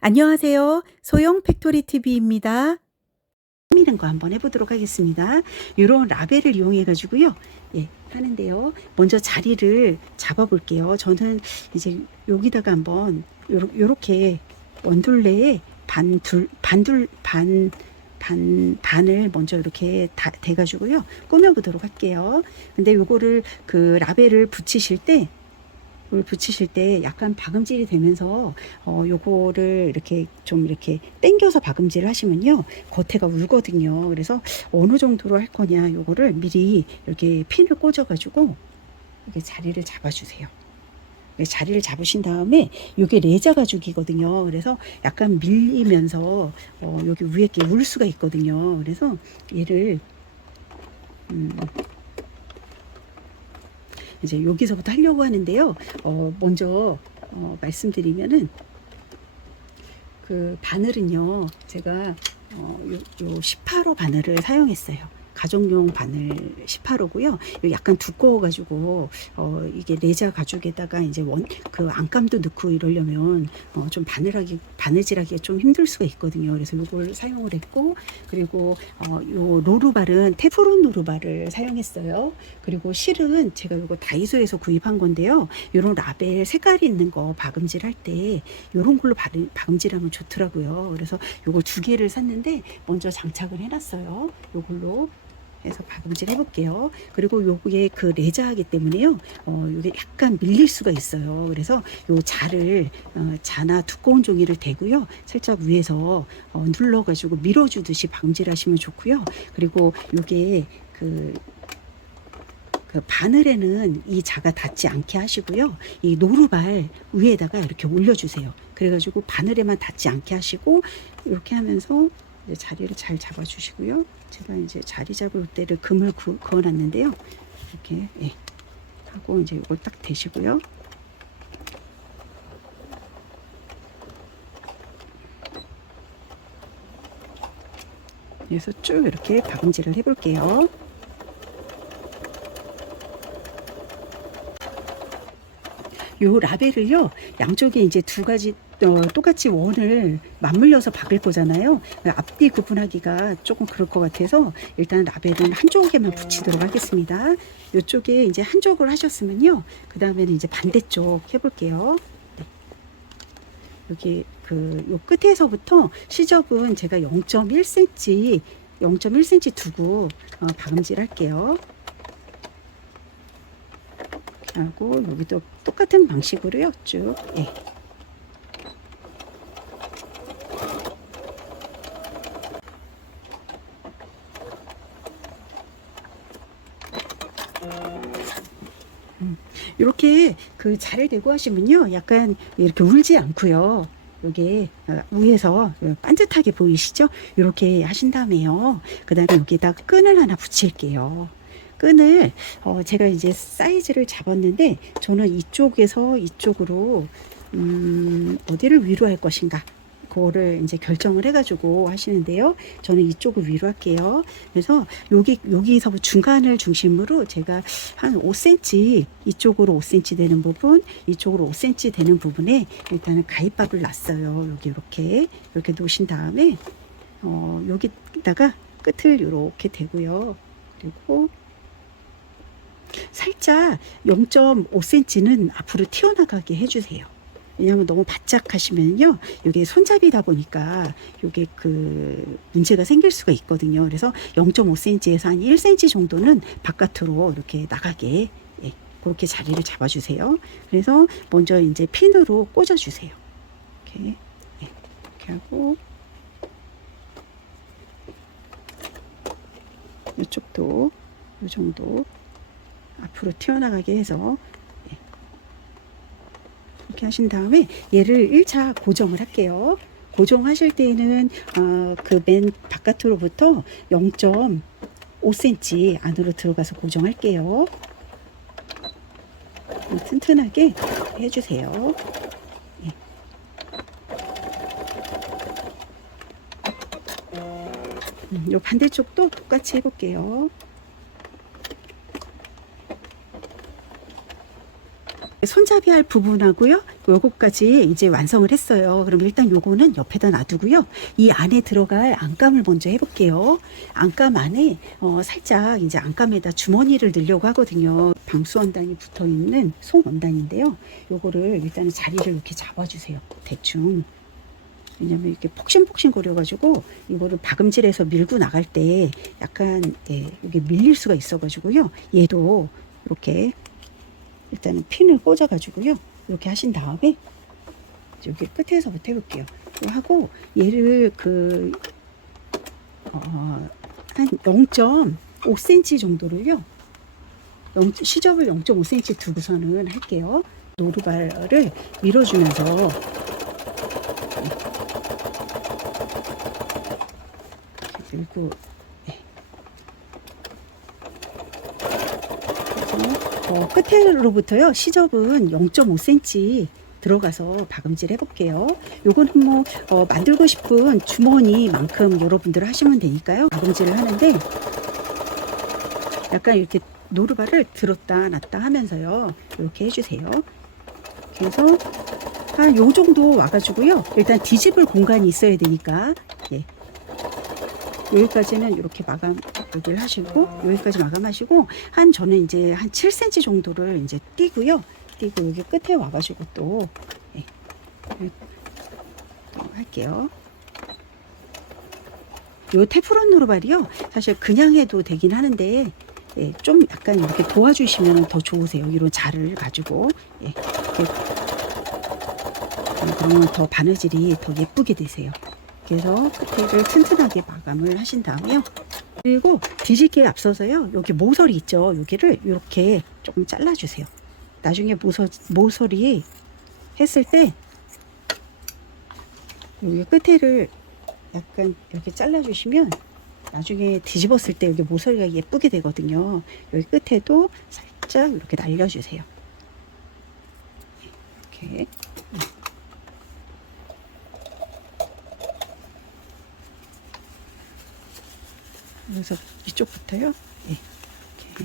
안녕하세요. 소영 팩토리 TV입니다. 꾸미는 거 한번 해보도록 하겠습니다. 이런 라벨을 이용해 가지고요. 하는데요. 먼저 자리를 잡아 볼게요. 저는 이제 여기다가 한번 요렇게 원둘레에 반을 먼저 이렇게 대 가지고요. 꾸며 보도록 할게요. 근데 요거를 그 라벨을 붙이실 때 약간 박음질이 되면서 요거를 이렇게 좀 이렇게 당겨서 박음질을 하시면요 겉에가 울거든요. 그래서 어느 정도로 할 거냐 요거를 미리 이렇게 핀을 꽂아 가지고 이렇게 자리를 잡아 주세요. 자리를 잡으신 다음에 요게 레자 가죽이거든요. 그래서 약간 밀리면서 여기 위에 게 울 수가 있거든요. 그래서 얘를 이제 여기서부터 하려고 하는데요. 먼저 말씀드리면은 그 바늘은요, 제가 요 18호 바늘을 사용했어요. 가정용 바늘 18호고요. 약간 두꺼워가지고 이게 레자 가죽에다가 이제 그 안감도 넣고 이러려면 좀 바느질하기가 좀 힘들 수가 있거든요. 그래서 이걸 사용을 했고, 그리고 요 로르발은 테프론 로르발을 사용했어요. 그리고 실은 제가 이거 다이소에서 구입한 건데요. 요런 라벨 색깔이 있는 거 박음질 할 때 요런 걸로 박음질하면 좋더라고요. 그래서 요걸 2개를 샀는데 먼저 장착을 해놨어요. 요걸로 해서 박음질 해볼게요. 그리고 요게 그 레자이기 때문에요. 요게 약간 밀릴 수가 있어요. 그래서 요 자나 두꺼운 종이를 대고요. 살짝 위에서 눌러가지고 밀어주듯이 박음질하시면 좋고요. 그리고 요게 그 바늘에는 이 자가 닿지 않게 하시고요. 이 노루발 위에다가 이렇게 올려주세요. 그래가지고 바늘에만 닿지 않게 하시고 이렇게 하면서 이제 자리를 잘 잡아주시고요. 제가 이제 자리 잡을 때를 금을 그어놨는데요. 이렇게 하고 이제 이걸 딱 대시고요. 그래서 쭉 이렇게 박음질을 해볼게요. 요 라벨을요, 양쪽에 이제 2가지 똑같이 원을 맞물려서 박을 거잖아요. 앞뒤 구분하기가 조금 그럴 것 같아서 일단 라벨은 한쪽에만 붙이도록 하겠습니다. 이쪽에 이제 한쪽을 하셨으면요, 그 다음에는 이제 반대쪽 해볼게요. 여기 요 끝에서부터 시접은 제가 0.1cm 두고 박음질 할게요. 하고 여기도 똑같은 방식으로요, 쭉. 이렇게 그 자를 대고 하시면요, 약간 이렇게 울지 않고요. 여기 위에서 반듯하게 보이시죠? 이렇게 하신 다음에요. 그 다음에 여기다 끈을 하나 붙일게요. 끈을 제가 이제 사이즈를 잡았는데 저는 이쪽에서 이쪽으로 어디를 위로 할 것인가 그거를 이제 결정을 해가지고 하시는데요. 저는 이쪽을 위로 할게요. 그래서 여기서 중간을 중심으로 제가 한 5cm, 이쪽으로 5cm 되는 부분, 이쪽으로 5cm 되는 부분에 일단은 가위밥을 놨어요. 여기 이렇게 놓으신 다음에 여기다가 끝을 이렇게 대고요. 그리고 살짝 0.5cm는 앞으로 튀어나가게 해주세요. 왜냐하면 너무 바짝 하시면요, 이게 손잡이다 보니까 이게 그 문제가 생길 수가 있거든요. 그래서 0.5cm에서 한 1cm 정도는 바깥으로 이렇게 나가게 그렇게 자리를 잡아주세요. 그래서 먼저 이제 핀으로 꽂아주세요. 이렇게 하고 이쪽도 이 정도 앞으로 튀어나가게 해서 이렇게 하신 다음에 얘를 1차 고정을 할게요. 고정하실 때는 그 맨 바깥으로부터 0.5cm 안으로 들어가서 고정할게요. 튼튼하게 해주세요. 요 반대쪽도 똑같이 해볼게요. 손잡이 할 부분하고요. 요거까지 이제 완성을 했어요. 그럼 일단 요거는 옆에다 놔두고요. 이 안에 들어갈 안감을 먼저 해볼게요. 안감 안에 살짝 이제 안감에다 주머니를 넣으려고 하거든요. 방수 원단이 붙어 있는 송 원단인데요. 요거를 일단은 자리를 이렇게 잡아주세요. 대충. 왜냐면 이렇게 폭신폭신 거려가지고 이거를 박음질해서 밀고 나갈 때 약간 이게 밀릴 수가 있어가지고요. 얘도 이렇게 일단은 핀을 꽂아가지고요. 이렇게 하신 다음에 여기 끝에서부터 해볼게요. 하고 얘를 한 0.5cm 정도를요. 시접을 0.5cm 두고서는 할게요. 노루발을 밀어주면서 밀고 끝으로부터요 시접은 0.5cm 들어가서 박음질 해볼게요. 요거는 뭐 만들고 싶은 주머니만큼 여러분들 하시면 되니까요. 박음질을 하는데 약간 이렇게 노루발을 들었다 놨다 하면서요 이렇게 해주세요. 그래서 한 요 정도 와가지고요 일단 뒤집을 공간이 있어야 되니까 여기까지는 이렇게 여기를 하시고 여기까지 마감하시고 저는 이제 한 7cm 정도를 이제 띄고요. 띄고 여기 끝에 와가지고 또 할게요. 요 테프론 노루발이요 사실 그냥 해도 되긴 하는데 좀 약간 이렇게 도와주시면 더 좋으세요. 이런 자를 가지고 그러면 더 바느질이 더 예쁘게 되세요. 그래서 끝에를 튼튼하게 마감을 하신 다음에요. 그리고 뒤집기에 앞서서요. 여기 모서리 있죠. 여기를 이렇게 조금 잘라주세요. 나중에 모서리 했을 때 여기 끝에를 약간 이렇게 잘라주시면 나중에 뒤집었을 때 여기 모서리가 예쁘게 되거든요. 여기 끝에도 살짝 이렇게 날려주세요. 이렇게. 그래서 이쪽부터요. 이렇게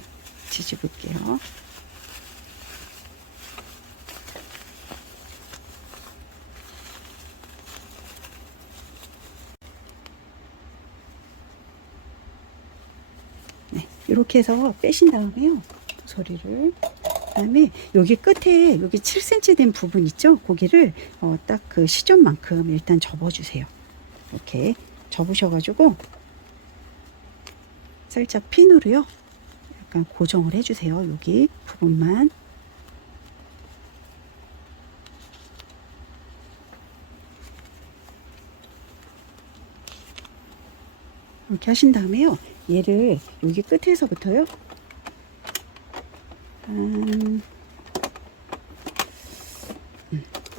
뒤집을게요. 이렇게 해서 빼신 다음에요. 소리를. 그다음에 여기 끝에 여기 7cm 된 부분 있죠? 고기를 딱 그 시접만큼 일단 접어주세요. 이렇게 접으셔가지고 살짝 핀으로요. 약간 고정을 해주세요. 여기 부분만. 이렇게 하신 다음에요. 얘를 여기 끝에서부터요.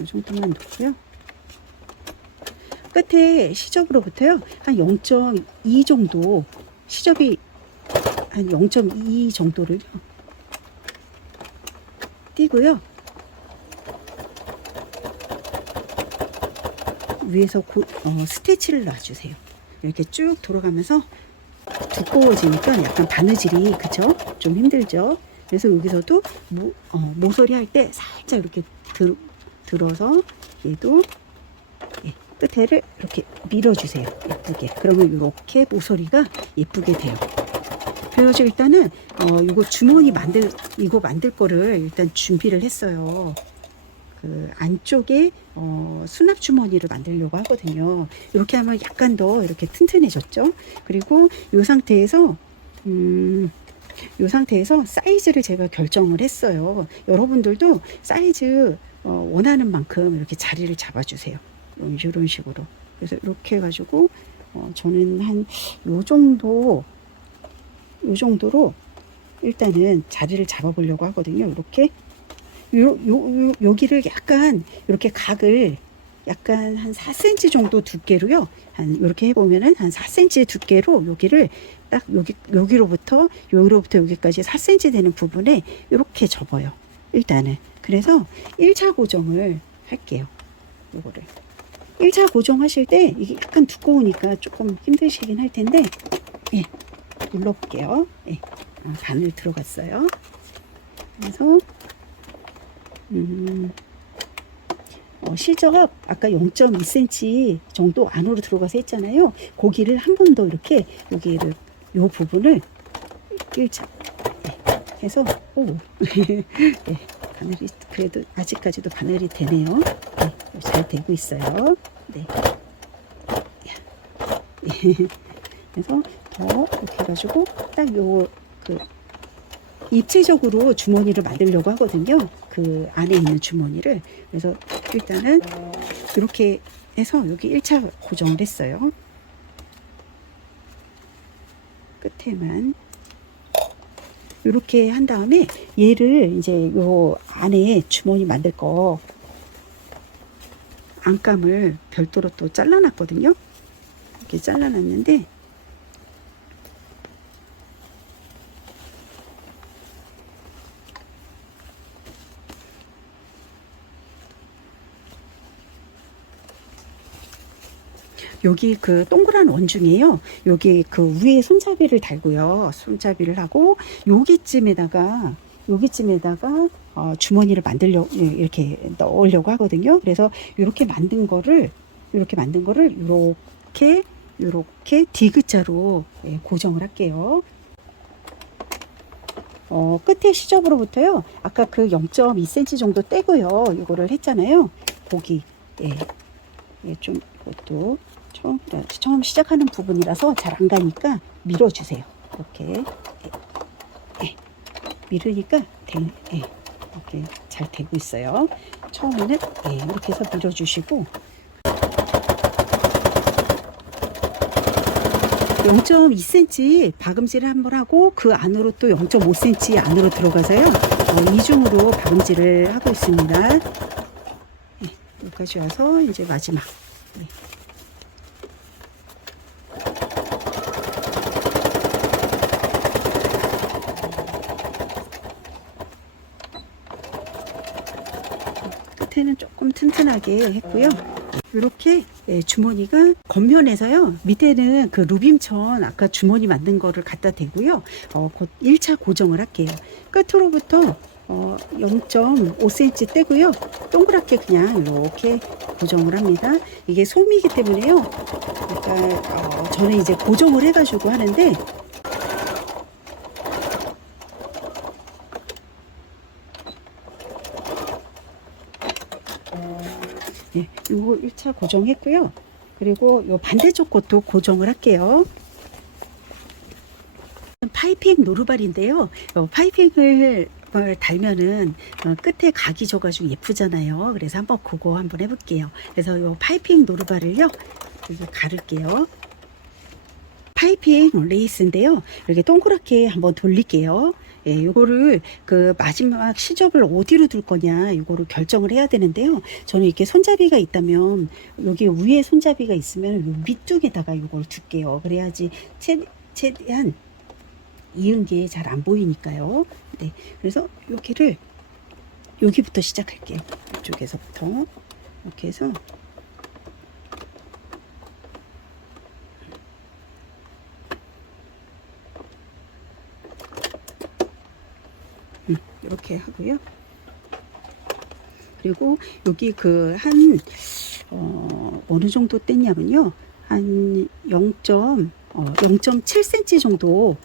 이 정도만 놓고요. 끝에 시접으로부터요. 한 0.2 정도 시접이 한 0.2 정도를 띄고요. 위에서 스티치를 놔주세요. 이렇게 쭉 돌아가면서 두꺼워지니까 약간 바느질이 그쵸? 좀 힘들죠? 그래서 여기서도 모서리 할 때 살짝 이렇게 들어서 얘도 끝에를 이렇게 밀어주세요. 예쁘게. 그러면 이렇게 모서리가 예쁘게 돼요. 그래서 일단은 이거 주머니 이거 만들 거를 일단 준비를 했어요. 그 안쪽에 수납 주머니를 만들려고 하거든요. 이렇게 하면 약간 더 이렇게 튼튼해졌죠. 그리고 이 상태에서 사이즈를 제가 결정을 했어요. 여러분들도 사이즈 원하는 만큼 이렇게 자리를 잡아주세요. 이런 식으로. 그래서 이렇게 해가지고 저는 한 요 정도로 일단은 자리를 잡아보려고 하거든요. 이렇게 여기를 약간 이렇게 각을 약간 한 4cm 정도 두께로요. 이렇게 해보면은 한 4cm 두께로 여기를 딱 여기로부터 여기까지 4cm 되는 부분에 이렇게 접어요. 일단은. 그래서 1차 고정을 할게요. 요거를. 1차 고정하실 때 이게 약간 두꺼우니까 조금 힘드시긴 할 텐데, 눌러볼게요. 바늘 들어갔어요. 그래서 음, 실적 아까 0.2cm 정도 안으로 들어가서 했잖아요. 고기를 한 번 더 이렇게 여기를 요 부분을 1차 해서 오 네, 바늘이 그래도 아직까지도 바늘이 되네요. 네, 잘 되고 있어요. 네. 그래서 더 이렇게 해가지고 딱 요 그 입체적으로 주머니를 만들려고 하거든요. 그 안에 있는 주머니를. 그래서 일단은 이렇게 해서 여기 1차 고정을 했어요. 끝에만 이렇게 한 다음에 얘를 이제 요 안에 주머니 만들 거 안감을 별도로 또 잘라놨거든요. 이렇게 잘라놨는데 여기 그 동그란 원중이에요. 여기 그 위에 손잡이를 달고요. 손잡이를 하고 여기쯤에다가 주머니를 만들려 이렇게 넣으려고 하거든요. 그래서 이렇게 만든 거를 이렇게 디귿자로 고정을 할게요. 끝에 시접으로부터요. 아까 그 0.2cm 정도 떼고요. 이거를 했잖아요. 고기. 좀 이것도 처음 시작하는 부분이라서 잘 안 가니까 밀어주세요. 이렇게 밀으니까 이렇게 잘 되고 있어요. 처음에는 이렇게 해서 밀어주시고 0.2cm 박음질을 한번 하고 그 안으로 또 0.5cm 안으로 들어가서요. 이중으로 박음질을 하고 있습니다. 여기까지 와서 이제 마지막. 끝에는 조금 튼튼하게 했고요. 이렇게 주머니가 겉면에서요. 밑에는 그 루빔천 아까 주머니 만든 거를 갖다 대고요. 곧 1차 고정을 할게요. 끝으로부터 0.5cm 떼고요. 동그랗게 그냥 이렇게 고정을 합니다. 이게 솜이기 때문에요. 그러니까 저는 이제 고정을 해가지고 하는데 요거 1차 고정했고요. 그리고 요 반대쪽 것도 고정을 할게요. 파이핑 노루발인데요. 파이핑을 달면은 끝에 각이 져가지고 예쁘잖아요. 그래서 한번 그거 한번 해볼게요. 그래서 요 파이핑 노루발을요 이렇게 가를게요. 파이핑 레이스인데요. 이렇게 동그랗게 한번 돌릴게요. 요거를 그 마지막 시접을 어디로 둘 거냐 요거를 결정을 해야 되는데요. 저는 이렇게 손잡이가 있다면 여기 위에 손잡이가 있으면 요 밑쪽에다가 요걸 둘게요. 그래야지 최대한 이은 게 잘 안 보이니까요. 네, 그래서 여기부터 시작할게요. 이쪽에서부터 이렇게 해서 이렇게 하고요. 그리고 여기 그 어느 정도 뗐냐면요. 한 0.7cm 정도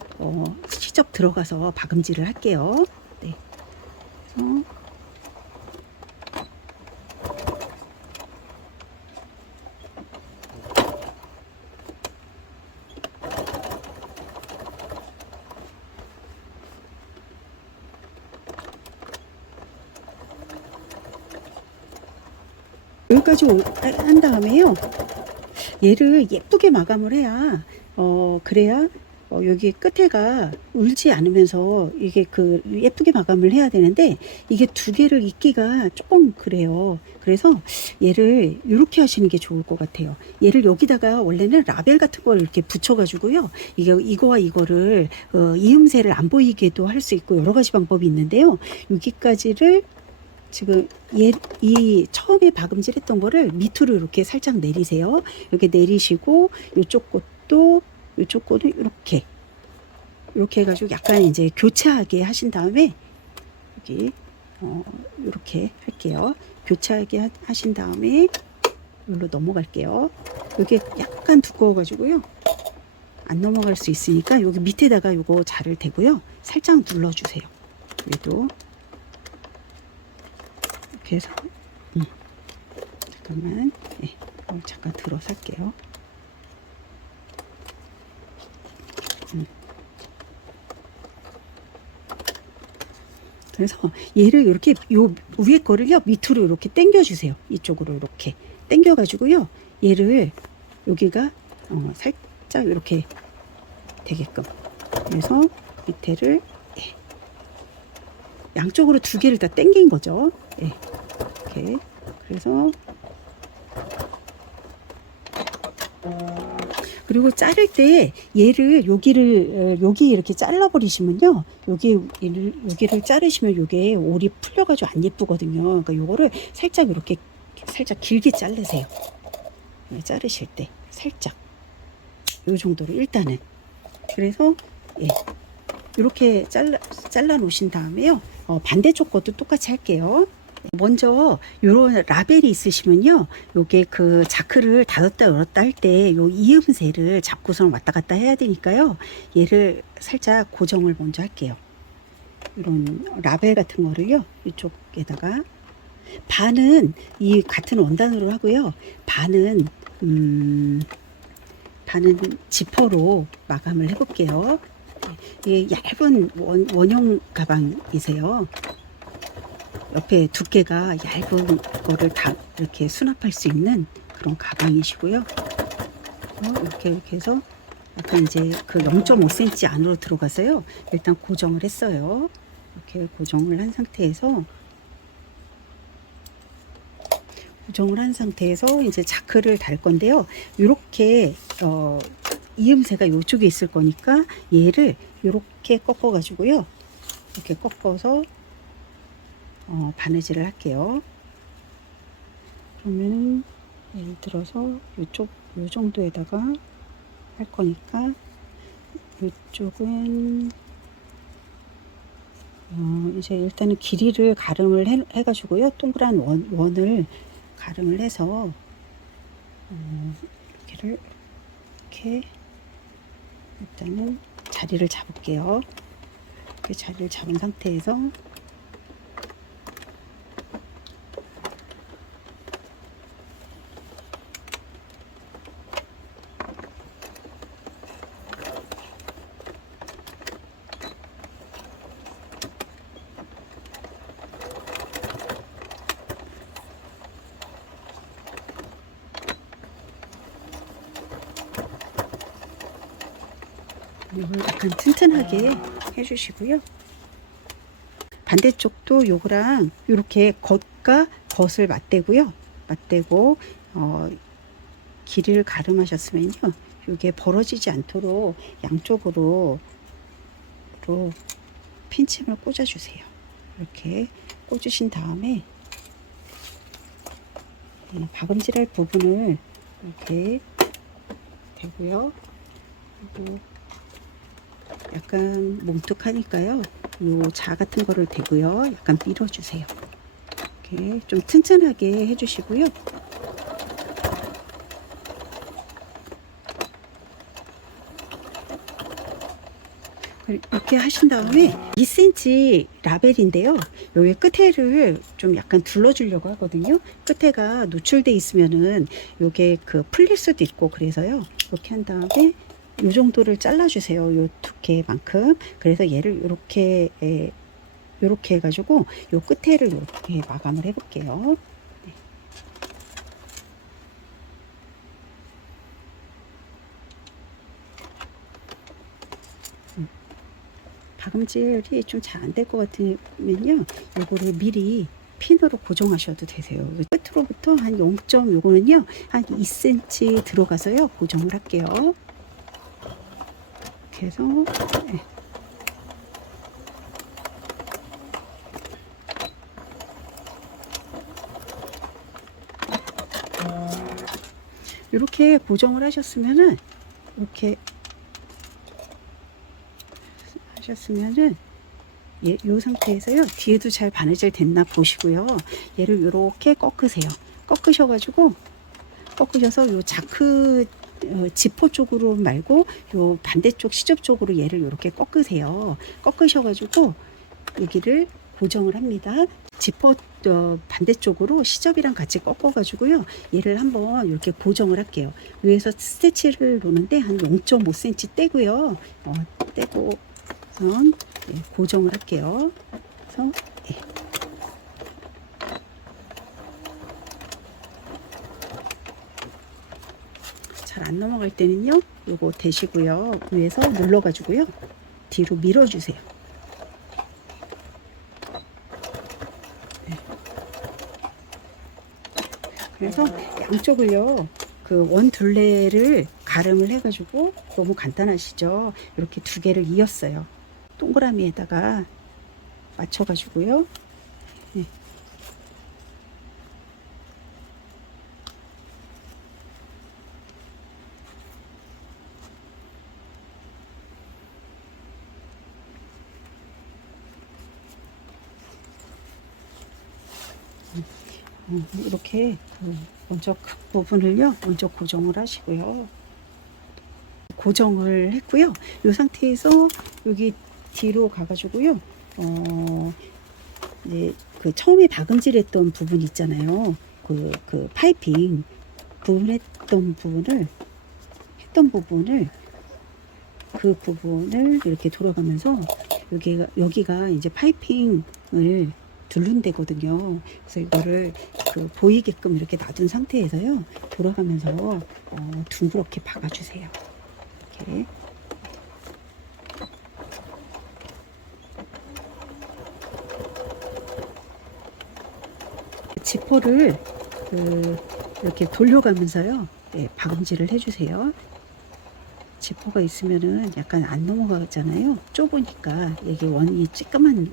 시접 들어가서 박음질을 할게요. 네. 그래서 여기까지 한 다음에요. 얘를 예쁘게 마감을 해야 그래야 여기 끝에가 울지 않으면서 이게 그 예쁘게 마감을 해야 되는데 이게 두 개를 입기가 조금 그래요. 그래서 얘를 이렇게 하시는 게 좋을 것 같아요. 얘를 여기다가 원래는 라벨 같은 걸 이렇게 붙여 가지고요. 이거와 이거를 이음새를 안 보이게도 할 수 있고 여러 가지 방법이 있는데요. 여기까지를 지금 이 처음에 박음질 했던 거를 밑으로 이렇게 살짝 내리세요. 이렇게 내리시고 이쪽 것도 이렇게 해가지고 약간 이제 교차하게 하신 다음에 여기 이렇게 할게요. 교차하게 하신 다음에 여기로 넘어갈게요. 이게 약간 두꺼워가지고요. 안 넘어갈 수 있으니까 여기 밑에다가 요거 자를 대고요. 살짝 눌러주세요. 얘도 이렇게 해서 잠깐만, 네, 잠깐 들어서 할게요. 그래서 얘를 이렇게 요 위에 거를요 밑으로 이렇게 당겨 주세요. 이쪽으로 이렇게 당겨 가지고요. 얘를 여기가 살짝 이렇게 되게끔. 그래서 밑에를 양쪽으로 두 개를 다 당긴 거죠. 이렇게. 그래서 그리고 자를 때 얘를 여기 이렇게 잘라 버리시면요, 여기를 자르시면 요게 올이 풀려가지고 안 예쁘거든요. 그러니까 요거를 살짝 이렇게 살짝 길게 자르세요. 자르실 때 살짝 요 정도로 일단은. 그래서 이렇게 잘라 놓으신 다음에요, 반대쪽 것도 똑같이 할게요. 먼저 요런 라벨이 있으시면요, 요게 그 자크를 닫았다 열었다 할 때 요 이음새를 잡고선 왔다 갔다 해야 되니까요, 얘를 살짝 고정을 먼저 할게요. 이런 라벨 같은 거를요 이쪽에다가 반은 이 같은 원단으로 하고요, 반은 지퍼로 마감을 해 볼게요. 이게 얇은 원형 가방이세요. 옆에 두께가 얇은 거를 다 이렇게 수납할 수 있는 그런 가방이시고요. 이렇게 해서 약간 이제 그 0.5cm 안으로 들어가서요, 일단 고정을 했어요. 이렇게 고정을 한 상태에서 이제 자크를 달 건데요. 이렇게 이음새가 이쪽에 있을 거니까 얘를 이렇게 꺾어 가지고요, 이렇게 꺾어서 바느질을 할게요. 그러면은 예를 들어서 요 정도에다가 할 거니까 이쪽은 이제 일단은 길이를 가름을 해가지고요, 동그란 원을 가름을 해서 이렇게 일단은 자리를 잡을게요. 이렇게 자리를 잡은 상태에서 이걸 약간 튼튼하게 해주시고요. 반대쪽도 요거랑 이렇게 겉과 겉을 맞대고요. 맞대고 길이를 가름하셨으면요, 이게 벌어지지 않도록 양쪽으로 핀침을 꽂아주세요. 이렇게 꽂으신 다음에 박음질할 부분을 이렇게 대고요. 그리고 약간 뭉툭하니까요, 요 자 같은 거를 대고요, 약간 밀어주세요. 이렇게 좀 튼튼하게 해주시고요. 이렇게 하신 다음에 2cm 라벨인데요, 여기 끝에를 좀 약간 둘러주려고 하거든요. 끝에가 노출돼 있으면은 요게 그 풀릴 수도 있고, 그래서요 이렇게 한 다음에 요 정도를 잘라주세요. 요 두께만큼. 그래서 얘를 이렇게 해가지고 요 끝에를 이렇게 마감을 해볼게요. 박음질이 좀 잘 안 될 것 같으면요, 요거를 미리 핀으로 고정하셔도 되세요. 끝으로부터 한 0. 요거는요 한 2cm 들어가서요 고정을 할게요. 이렇게 해서 이렇게 고정을 하셨으면은 요 상태에서요. 뒤에도 잘 바느질 됐나 보시고요. 얘를 이렇게 꺾으세요. 꺾으셔가지고 꺾으셔서 요 자크 지퍼 쪽으로 말고 요 반대쪽 시접 쪽으로 얘를 이렇게 꺾으세요. 꺾으셔가지고 여기를 고정을 합니다. 지퍼 반대쪽으로 시접이랑 같이 꺾어가지고요. 얘를 한번 이렇게 고정을 할게요. 위에서 스티치를 놓는데 한 0.5cm 떼고요. 떼고 고정을 할게요. 그래서 잘 안 넘어갈 때는요. 요거 대시고요. 위에서 눌러가지고요. 뒤로 밀어주세요. 그래서 양쪽을요. 그 원 둘레를 가름을 해가지고 너무 간단하시죠? 이렇게 두 개를 이었어요. 동그라미에다가 맞춰가지고요. 네. 이렇게 먼저 각 부분을요 먼저 고정을 하시고요. 고정을 했고요. 이 상태에서 여기 뒤로 가가지고요. 이제 그 처음에 박음질했던 부분 있잖아요. 그 파이핑 부분했던 부분을 그 부분을 이렇게 돌아가면서 여기가 이제 파이핑을 둘른 데거든요. 그래서 이거를 보이게끔 이렇게 놔둔 상태에서요. 돌아가면서 둥그렇게 박아주세요. 이렇게. 지퍼를 이렇게 돌려가면서요. 네, 박음질을 해주세요. 지퍼가 있으면은 약간 안 넘어가잖아요. 좁으니까 이게 원이 쬐끄만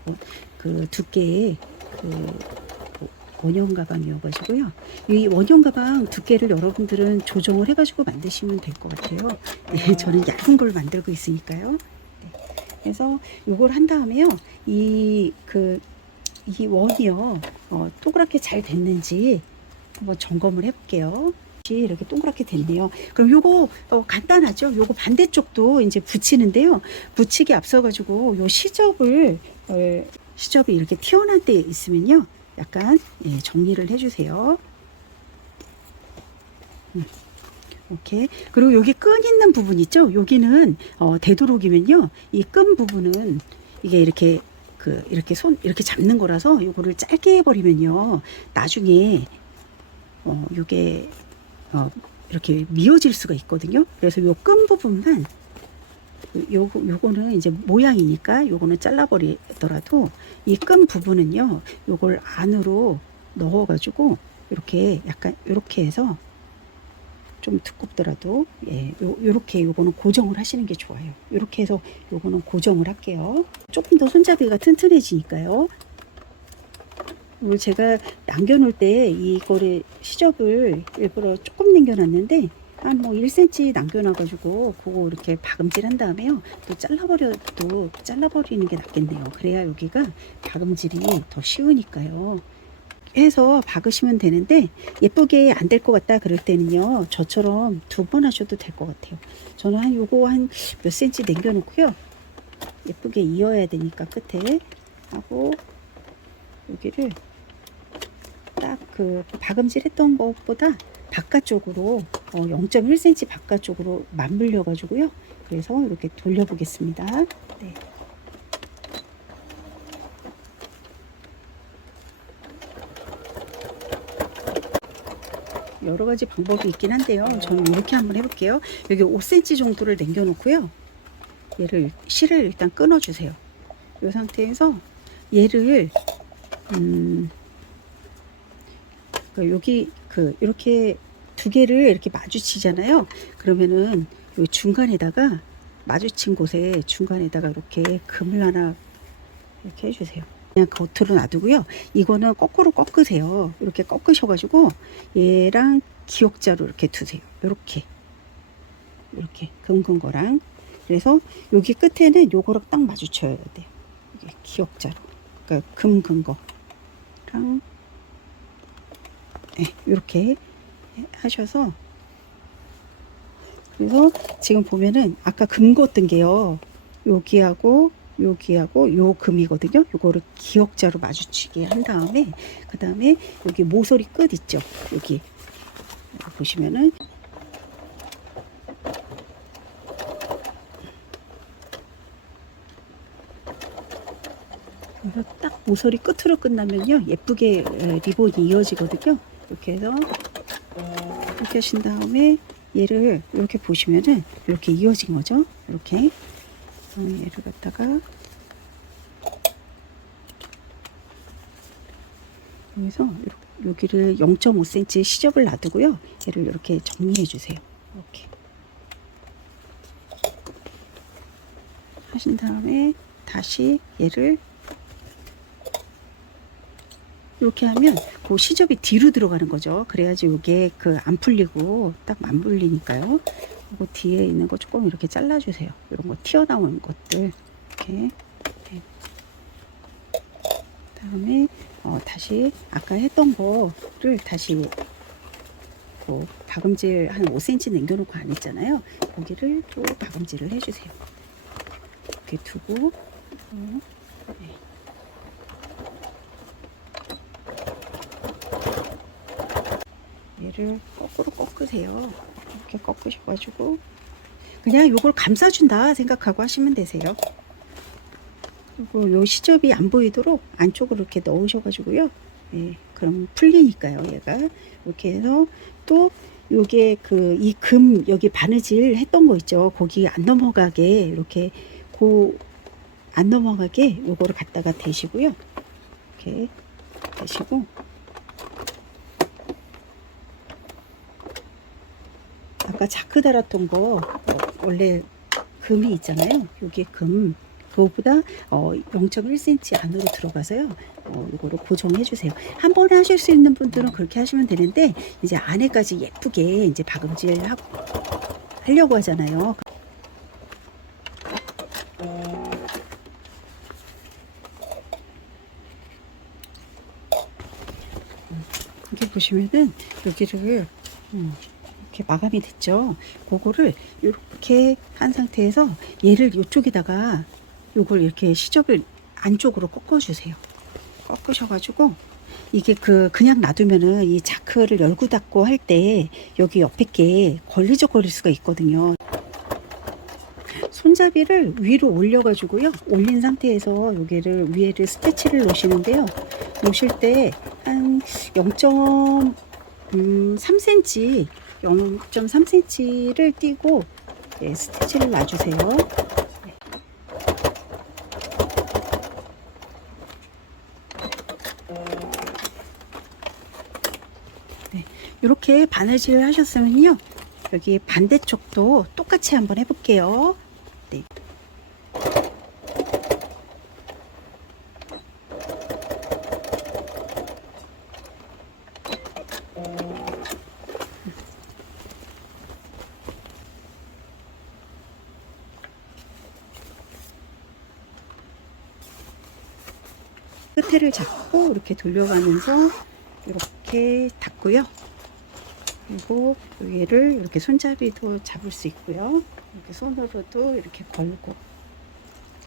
그 두께의 원형 가방이어가지고요. 이 원형 가방 두께를 여러분들은 조정을 해가지고 만드시면 될 것 같아요. 네, 저는 얇은 걸 만들고 있으니까요. 네, 그래서 이걸 한 다음에요. 이 원이요. 동그랗게 잘 됐는지 한번 점검을 해볼게요. 이렇게 동그랗게 됐네요. 그럼 요거 간단하죠. 요거 반대쪽도 이제 붙이는데요. 붙이기 앞서 가지고 요 시접이 이렇게 튀어나온 데 있으면요. 약간 정리를 해주세요. 이렇게. 그리고 여기 끈 있는 부분 있죠. 여기는 되도록이면요. 이 끈 부분은 이게 이렇게 이렇게 잡는 거라서 요거를 짧게 해버리면요. 나중에 요게 이렇게 미어질 수가 있거든요. 그래서 요 끈 부분만 요거는 이제 모양이니까 요거는 잘라버리더라도 이 끈 부분은요. 요걸 안으로 넣어가지고 이렇게 약간 이렇게 해서 좀 두껍더라도 요렇게 요거는 고정을 하시는 게 좋아요. 요렇게 해서 요거는 고정을 할게요. 조금 더 손잡이가 튼튼해지니까요. 제가 남겨놓을 때 이거를 시접을 일부러 조금 남겨놨는데 한 뭐 1cm 남겨놔가지고 그거 이렇게 박음질 한 다음에요. 또 잘라버리는 게 낫겠네요. 그래야 여기가 박음질이 더 쉬우니까요. 해서 박으시면 되는데 예쁘게 안 될 것 같다 그럴 때는요. 저처럼 2번 하셔도 될 것 같아요. 저는 요거 한 몇 cm 남겨놓고요. 예쁘게 이어야 되니까 끝에 하고 여기를 딱 박음질 했던 것보다 바깥쪽으로 0.1cm 바깥쪽으로 맞물려 가지고요. 그래서 이렇게 돌려보겠습니다. 네. 여러 가지 방법이 있긴 한데요. 저는 이렇게 한번 해볼게요. 여기 5cm 정도를 남겨놓고요. 얘를 실을 일단 끊어주세요. 이 상태에서 얘를 여기 이렇게 두 개를 이렇게 마주치잖아요. 그러면은 요 중간에다가 마주친 곳에 중간에다가 이렇게 금을 하나 이렇게 해주세요. 그냥 겉으로 놔두고요. 이거는 거꾸로 꺾으세요. 이렇게 꺾으셔가지고 얘랑 기역자로 이렇게 두세요. 이렇게 긁은 거랑. 그래서 여기 끝에는 요거랑 딱 마주쳐야 돼요. 기역자로, 그러니까 금 근거랑 이렇게 하셔서, 그래서 지금 보면은 아까 금 걷던 게요, 여기하고 여기하고 요 금이거든요. 요거를 기역자로 마주치게 한 다음에, 그 다음에 여기 모서리 끝 있죠, 여기 보시면은 그래서 딱 모서리 끝으로 끝나면요, 예쁘게 리본이 이어지거든요. 이렇게 해서 이렇게 하신 다음에 얘를 이렇게 보시면은 이렇게 이어진 거죠. 이렇게 얘를 갖다가 여기서 여기를 0.5cm 시접을 놔두고요. 얘를 이렇게 정리해 주세요. 이렇게 하신 다음에 다시 얘를 이렇게 하면 그 시접이 뒤로 들어가는 거죠. 그래야지 이게 그 안 풀리고 딱 안 풀리니까요. 그리고 뒤에 있는 거 조금 이렇게 잘라주세요. 이런 거 튀어나오는 것들 이렇게. 네. 다음에 다시 아까 했던 거를 다시 박음질 한 5cm 남겨놓고 안 했잖아요. 거기를 또 박음질을 해주세요. 이렇게 두고 네. 얘를 거꾸로 꺾으세요. 이렇게 꺾으셔가지고 그냥 요걸 감싸준다 생각하고 하시면 되세요. 그리고 요 시접이 안 보이도록 안쪽으로 이렇게 넣으셔가지고요. 네, 그럼 풀리니까요. 얘가 이렇게 해서 또 요게 그 이 금 여기 바느질 했던 거 있죠. 거기 안 넘어가게 이렇게 안 넘어가게 요거를 갖다가 대시고요. 이렇게 대시고 아까 자크 달았던 거 원래 금이 있잖아요. 요게 금 그거보다 0.1cm 안으로 들어가서요. 이거를 고정해 주세요. 한 번에 하실 수 있는 분들은 그렇게 하시면 되는데 이제 안에까지 예쁘게 이제 박음질 하려고 하잖아요. 여기 보시면은 여기를 이렇게 마감이 됐죠. 그거를 이렇게 한 상태에서 얘를 이쪽에다가 요걸 이렇게 시접을 안쪽으로 꺾어 주세요. 꺾으셔가지고 이게 그냥 놔두면은 이 자크를 열고 닫고 할 때 여기 옆에 게 걸리적거릴 수가 있거든요. 손잡이를 위로 올려가지고요. 올린 상태에서 여기를 위에를 스티치를 놓으시는데요. 놓으실 때 한 0.3cm 0.3cm를 띄고 네, 스티치를 놔주세요. 네, 이렇게 바느질 하셨으면요. 여기 반대쪽도 똑같이 한번 해볼게요. 네. 끝에를 잡고 이렇게 돌려가면서 이렇게 닫고요. 그리고 얘를 이렇게 손잡이도 잡을 수 있고요. 이렇게 손으로도 이렇게 걸고